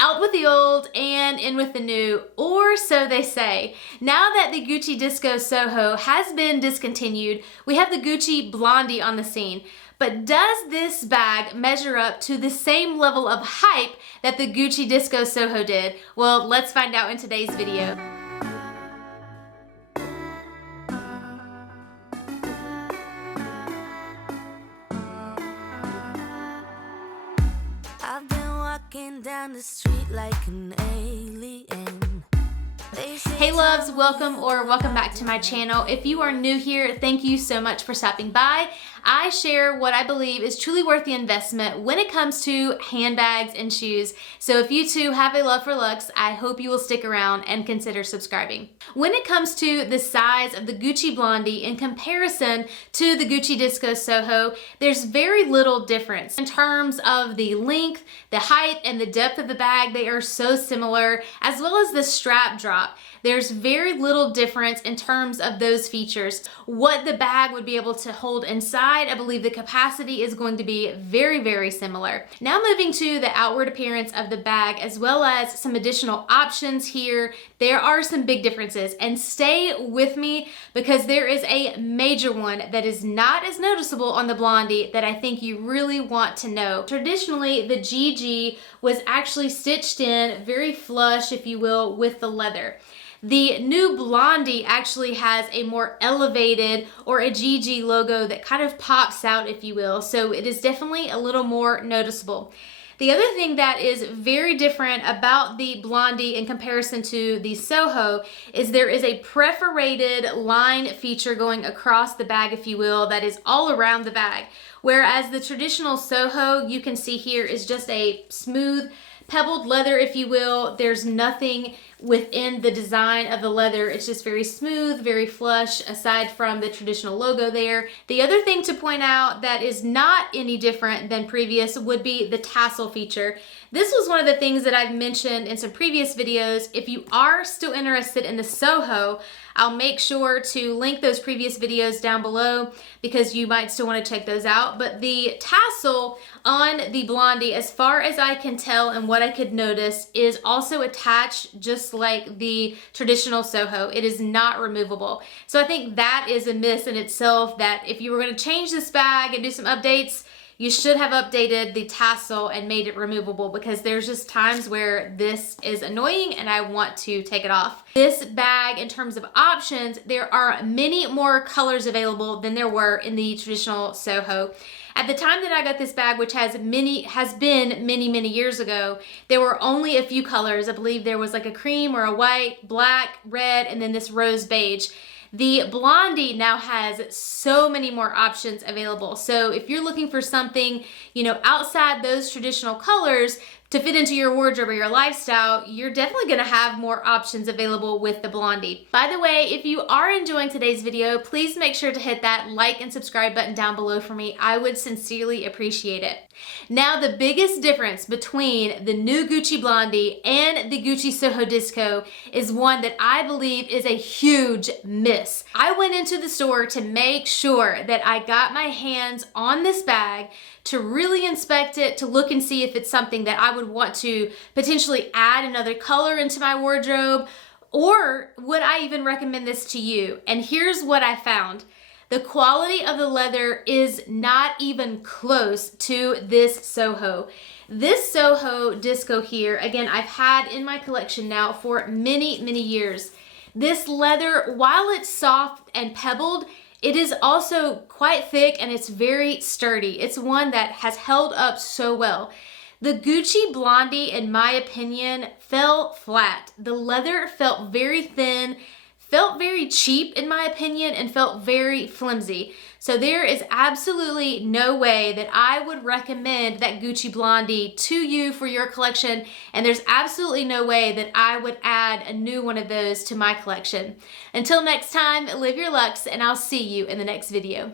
Out with the old and in with the new, or so they say. Now that the Gucci Disco Soho has been discontinued, we have the Gucci Blondie on the scene. But does this bag measure up to the same level of hype that the Gucci Disco Soho did? Well, let's find out in today's video. I've been walking down the street like an alien. Hey loves, welcome back to my channel. If you are new here, thank you so much for stopping by. I share what I believe is truly worth the investment when it comes to handbags and shoes. So if you too have a love for Luxe, I hope you will stick around and consider subscribing. When it comes to the size of the Gucci Blondie in comparison to the Gucci Disco Soho, there's very little difference. In terms of the length, the height, and the depth of the bag, they are so similar, as well as the strap drop. There's very little difference in terms of those features. What the bag would be able to hold inside, I believe the capacity is going to be very, very similar. Now moving to the outward appearance of the bag, as well as some additional options here, there are some big differences, and stay with me because there is a major one that is not as noticeable on the Blondie that I think you really want to know. Traditionally, the GG was actually stitched in very flush, if you will, with the leather. The new Blondie actually has a more elevated or a GG logo that kind of pops out, if you will, so it is definitely a little more noticeable. The other thing that is very different about the Blondie in comparison to the Soho is there is a perforated line feature going across the bag, if you will, that is all around the bag. Whereas the traditional Soho, you can see here, is just a smooth pebbled leather, if you will. There's nothing within the design of the leather. It's just very smooth, very flush, aside from the traditional logo there. The other thing to point out that is not any different than previous would be the tassel feature. This was one of the things that I've mentioned in some previous videos. If you are still interested in the Soho, I'll make sure to link those previous videos down below because you might still want to check those out. But the tassel on the Blondie, as far as I can tell and what I could notice, is also attached just like the traditional Soho. It is not removable. So I think that is a miss in itself, that if you were going to change this bag and do some updates, you should have updated the tassel and made it removable, because there's just times where this is annoying and I want to take it off. This bag, in terms of options, there are many more colors available than there were in the traditional Soho. At the time that I got this bag, which has been many years ago, there were only a few colors. I believe there was like a cream or a white, black, red, and then this rose beige. The Blondie now has so many more options available. So if you're looking for something, outside those traditional colors to fit into your wardrobe or your lifestyle, you're definitely gonna have more options available with the Blondie. By the way, if you are enjoying today's video, please make sure to hit that like and subscribe button down below for me. I would sincerely appreciate it. Now, the biggest difference between the new Gucci Blondie and the Gucci Soho Disco is one that I believe is a huge miss. I went into the store to make sure that I got my hands on this bag, to really inspect it, to look and see if it's something that I would want to potentially add another color into my wardrobe, or would I even recommend this to you? And here's what I found. The quality of the leather is not even close to this Soho. This Soho Disco here, again, I've had in my collection now for many years. This leather, while it's soft and pebbled, it is also quite thick and it's very sturdy. It's one that has held up so well. The Gucci Blondie, in my opinion, fell flat. The leather felt very thin, felt very cheap in my opinion, and felt very flimsy. So there is absolutely no way that I would recommend that Gucci Blondie to you for your collection, and there's absolutely no way that I would add a new one of those to my collection. Until next time, live your Luxe, and I'll see you in the next video.